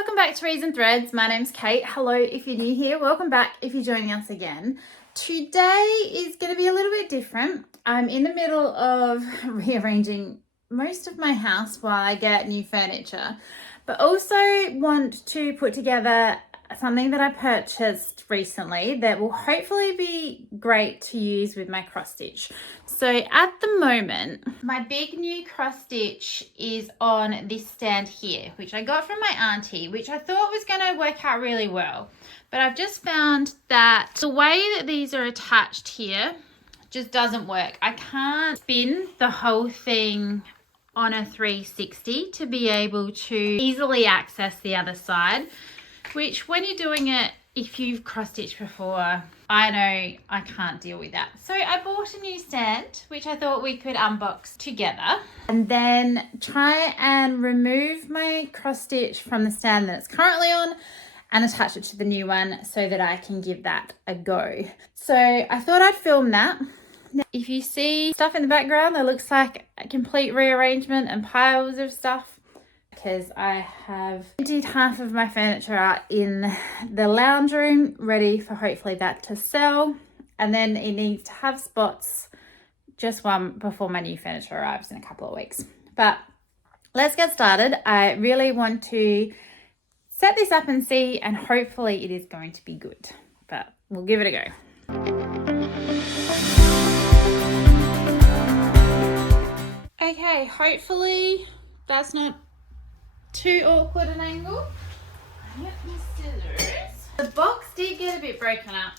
welcome back to Reeds and Threads. My name's Kate. Hello if you're new here. Welcome back if you're joining us again. Today is going to be a little bit different. I'm in the middle of rearranging most of my house while I get new furniture, but also want to put together something that I purchased recently that will hopefully be great to use with my cross stitch. So at the moment, my big new cross stitch is on this stand here, which I got from my auntie, which I thought was going to work out really well. But I've just found that the way that these are attached here just doesn't work. I can't spin the whole thing on a 360 to be able to easily access the other side, which when you're doing it, if you've cross-stitched before, I know I can't deal with that. So I bought a new stand, which I thought we could unbox together, and then try and remove my cross-stitch from the stand that it's currently on and attach it to the new one so that I can give that a go. So I thought I'd film that. Now, if you see stuff in the background that looks like a complete rearrangement and piles of stuff, because I have emptied half of my furniture out in the lounge room, ready for hopefully that to sell. And then it needs to have spots, just one before my new furniture arrives in a couple of weeks. But let's get started. I really want to set this up and see, and hopefully it is going to be good, but we'll give it a go. Okay, hopefully that's not too awkward an angle. I get my scissors. The box did get a bit broken up,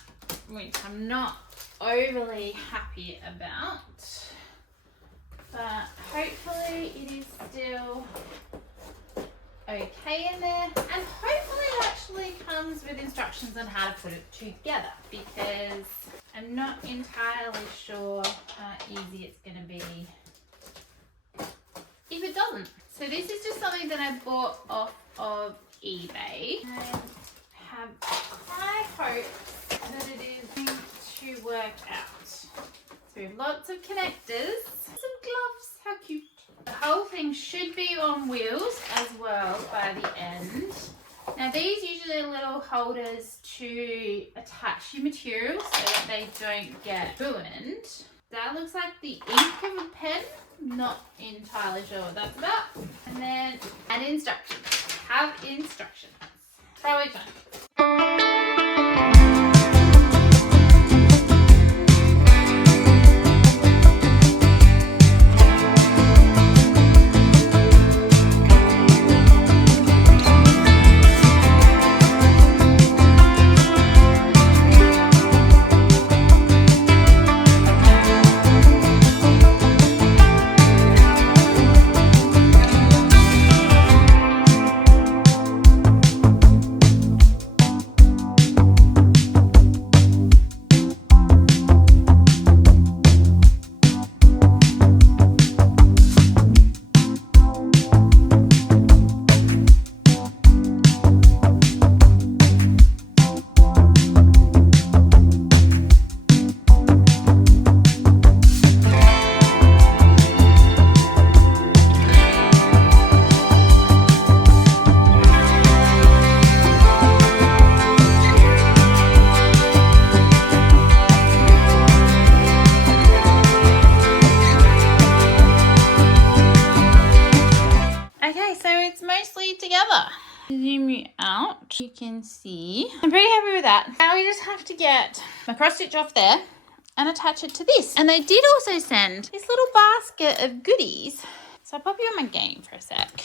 which I'm not overly happy about, but hopefully it is still okay in there, and hopefully it actually comes with instructions on how to put it together, because I'm not entirely sure how easy it's going to be if it doesn't. So this is just something that I bought off of eBay. I have high hopes that it is going to work out. So lots of connectors, some gloves, how cute. The whole thing should be on wheels as well by the end. Now these usually are little holders to attach your materials so that they don't get ruined. That looks like the ink of a pen. Not entirely sure what that's about. And then add instructions. Have instructions. Probably fun. Zoom you out, you can see I'm pretty happy with that. Now we just have to get my cross stitch off there and attach it to this. And they did also send this little basket of goodies, so I'll pop you on my game for a sec.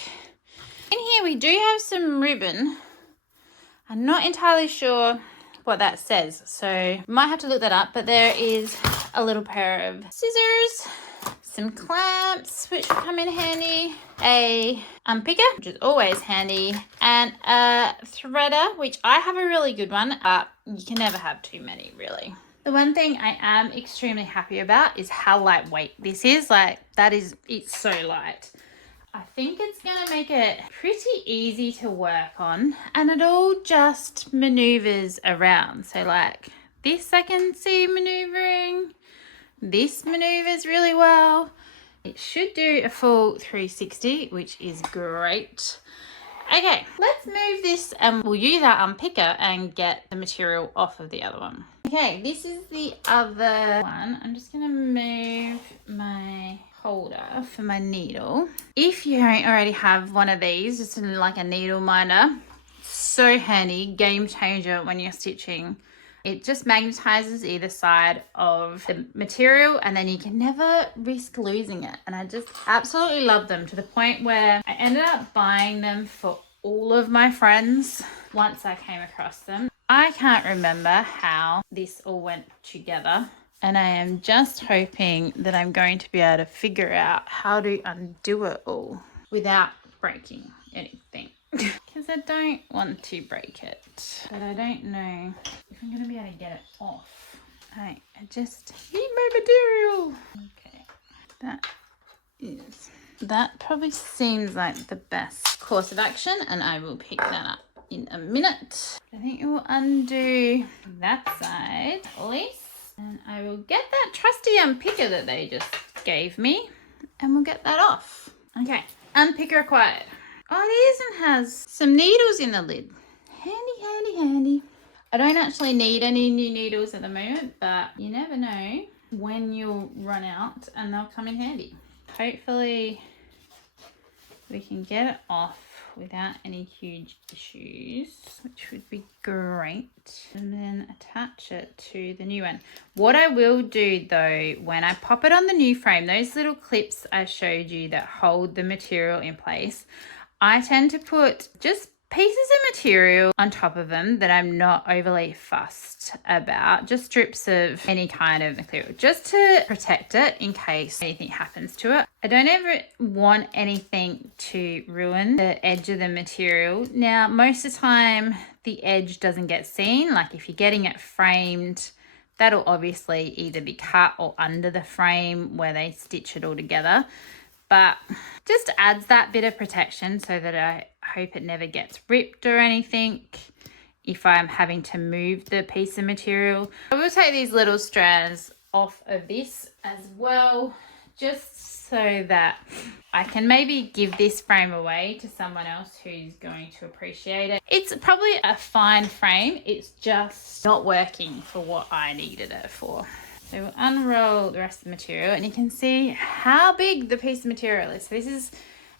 In here we do have some ribbon. I'm not entirely sure what that says, so might have to look that up, but there is a little pair of scissors, some clamps, which will come in handy, a unpicker, which is always handy, and a threader, which I have a really good one, but you can never have too many, really. The one thing I am extremely happy about is how lightweight this is. Like, it's so light. I think it's going to make it pretty easy to work on, and it all just maneuvers around. So like this I can see maneuvering. This maneuvers really well. It should do a full 360, which is great. Okay, let's move this and we'll use our unpicker and get the material off of the other one. Okay, this is the other one. I'm just gonna move my holder for my needle. If you don't already have one of these, just like a needle minder, so handy, game changer when you're stitching. It just magnetizes either side of the material and then you can never risk losing it. And I just absolutely love them to the point where I ended up buying them for all of my friends once I came across them. I can't remember how this all went together. And I am just hoping that I'm going to be able to figure out how to undo it all without breaking anything. Because I don't want to break it, but I don't know if I'm going to be able to get it off. I just need my material. Okay, that probably seems like the best course of action, and I will pick that up in a minute. I think it will undo that side at least, and I will get that trusty unpicker that they just gave me, and we'll get that off. Okay, unpicker acquired. Oh, it even has some needles in the lid. Handy, handy, handy. I don't actually need any new needles at the moment, but you never know when you'll run out and they'll come in handy. Hopefully we can get it off without any huge issues, which would be great. And then attach it to the new one. What I will do though, when I pop it on the new frame, those little clips I showed you that hold the material in place, I tend to put just pieces of material on top of them that I'm not overly fussed about, just strips of any kind of material, just to protect it in case anything happens to it. I don't ever want anything to ruin the edge of the material. Now, most of the time, the edge doesn't get seen. Like if you're getting it framed, that'll obviously either be cut or under the frame where they stitch it all together. But just adds that bit of protection so that I hope it never gets ripped or anything if I'm having to move the piece of material. I will take these little strands off of this as well, just so that I can maybe give this frame away to someone else who's going to appreciate it. It's probably a fine frame, it's just not working for what I needed it for. So we'll unroll the rest of the material and you can see how big the piece of material is. So this is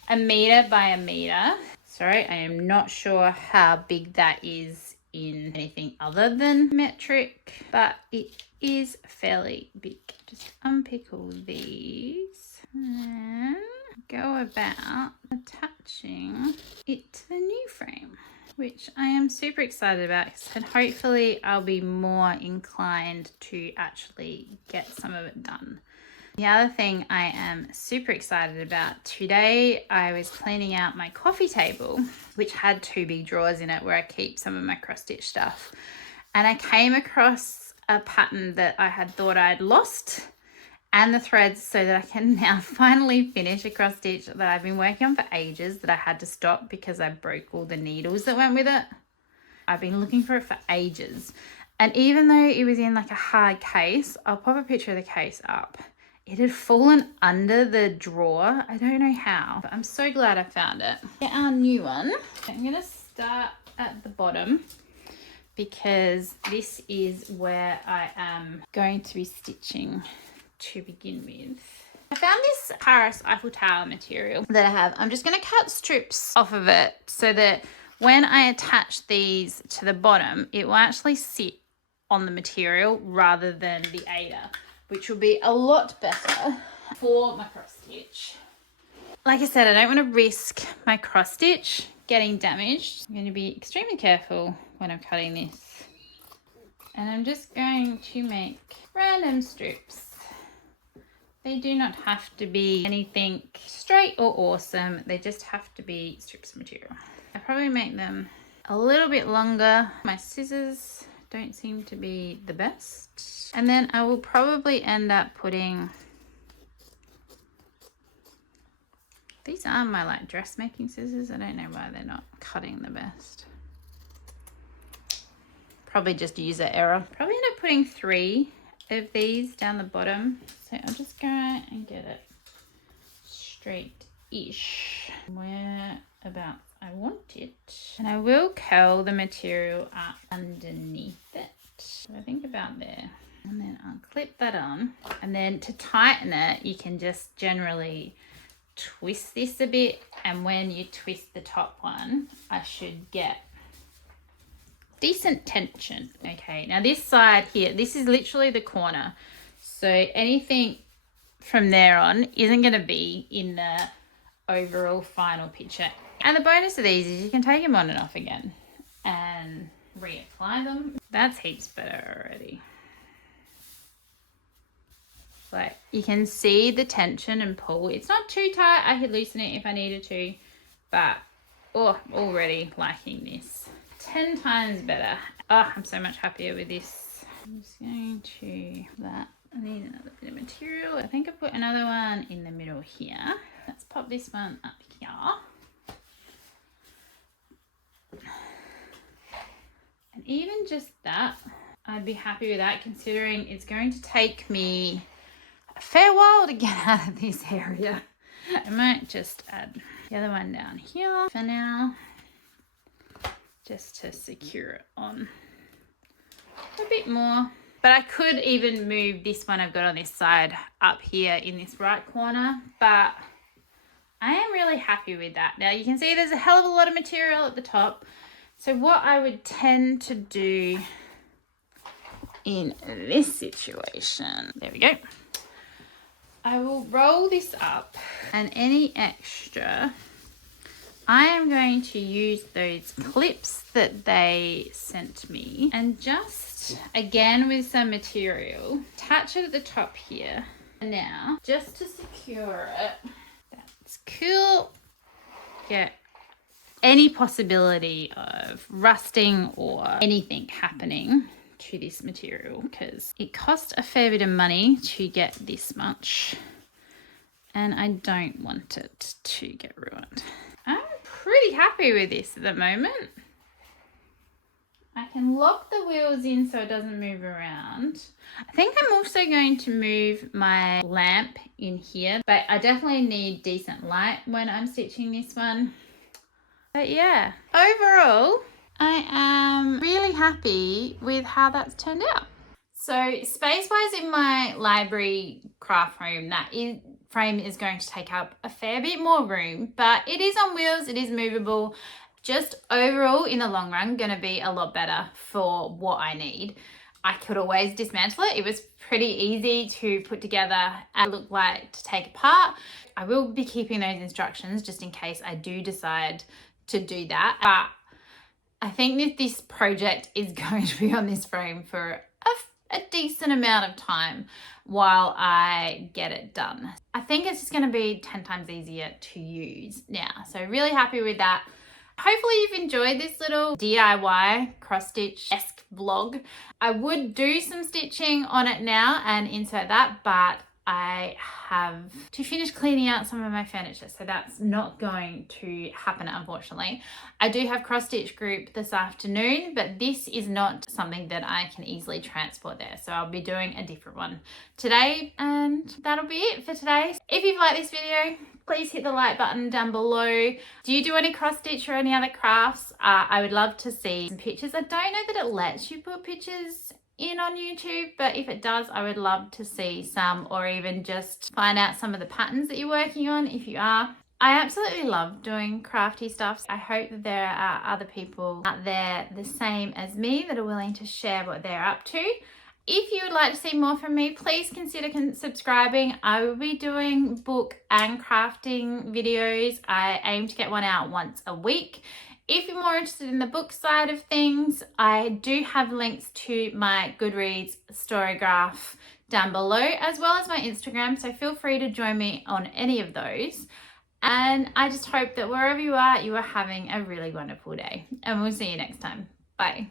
1 meter by 1 meter. Sorry, I am not sure how big that is in anything other than metric, but it is fairly big. Just unpick all these and go about attaching it to the new frame, which I am super excited about, and hopefully I'll be more inclined to actually get some of it done. The other thing I am super excited about, today I was cleaning out my coffee table, which had 2 big drawers in it where I keep some of my cross stitch stuff. And I came across a pattern that I had thought I'd lost and the threads so that I can now finally finish a cross stitch that I've been working on for ages that I had to stop because I broke all the needles that went with it. I've been looking for it for ages. And even though it was in like a hard case, I'll pop a picture of the case up. It had fallen under the drawer. I don't know how, but I'm so glad I found it. Get our new one. I'm gonna start at the bottom because this is where I am going to be stitching to begin with. I found this Paris Eiffel Tower material that I have. I'm just going to cut strips off of it so that when I attach these to the bottom, it will actually sit on the material rather than the Aida, which will be a lot better for my cross stitch. Like I said, I don't want to risk my cross stitch getting damaged. I'm going to be extremely careful when I'm cutting this. And I'm just going to make random strips. They do not have to be anything straight or awesome. They just have to be strips of material. I probably make them a little bit longer. My scissors don't seem to be the best. And then I will probably end up putting, these are my like dressmaking scissors. I don't know why they're not cutting the best. Probably just user error. Probably end up putting 3 of these down the bottom. So I'll just go and get it straight-ish where about I want it. And I will curl the material up underneath it. So I think about there. And then I'll clip that on. And then to tighten it, you can just generally twist this a bit. And when you twist the top one, I should get decent tension. Okay, now this side here, this is literally the corner. So anything from there on isn't going to be in the overall final picture. And the bonus of these is you can take them on and off again and reapply them. That's heaps better already. Like you can see the tension and pull. It's not too tight. I could loosen it if I needed to, but oh, already liking this. 10 times better. Oh, I'm so much happier with this. I'm just going to that. I need another bit of material. I think I put another one in the middle here. Let's pop this one up here. And even just that, I'd be happy with that, considering it's going to take me a fair while to get out of this area. I might just add the other one down here for now, just to secure it on a bit more. But I could even move this one I've got on this side up here in this right corner, but I am really happy with that. Now you can see there's a hell of a lot of material at the top. So what I would tend to do in this situation, there we go. I will roll this up, and any extra, I am going to use those clips that they sent me and just, again with some material, attach it at the top here. And now, just to secure it, that's cool. Get any possibility of rusting or anything happening to this material, because it cost a fair bit of money to get this much and I don't want it to get ruined. I'm pretty happy with this at the moment. I can lock the wheels in so it doesn't move around. I think I'm also going to move my lamp in here, but I definitely need decent light when I'm stitching this one. But yeah, overall, I am really happy with how that's turned out. So space-wise in my library craft room, frame is going to take up a fair bit more room, but it is on wheels, it is movable. Just overall, in the long run, going to be a lot better for what I need. I could always dismantle it. It was pretty easy to put together and look like to take apart. I will be keeping those instructions just in case I do decide to do that. But I think that this project is going to be on this frame for a decent amount of time while I get it done. I think it's just going to be 10 times easier to use now. So really happy with that. Hopefully you've enjoyed this little DIY cross-stitch-esque vlog. I would do some stitching on it now and insert that, but I have to finish cleaning out some of my furniture, so that's not going to happen, unfortunately. I do have cross-stitch group this afternoon, but this is not something that I can easily transport there, so I'll be doing a different one today, and that'll be it for today. If you've liked this video, please hit the like button down below. Do you do any cross-stitch or any other crafts? I would love to see some pictures. I don't know that it lets you put pictures in on YouTube, but if it does, I would love to see some, or even just find out some of the patterns that you're working on if you are. I absolutely love doing crafty stuff. I hope that there are other people out there the same as me that are willing to share what they're up to. If you would like to see more from me, please consider subscribing. I will be doing book and crafting videos. I aim to get one out once a week. If you're more interested in the book side of things, I do have links to my Goodreads Storygraph down below, as well as my Instagram, so feel free to join me on any of those. And I just hope that wherever you are having a really wonderful day. And we'll see you next time. Bye.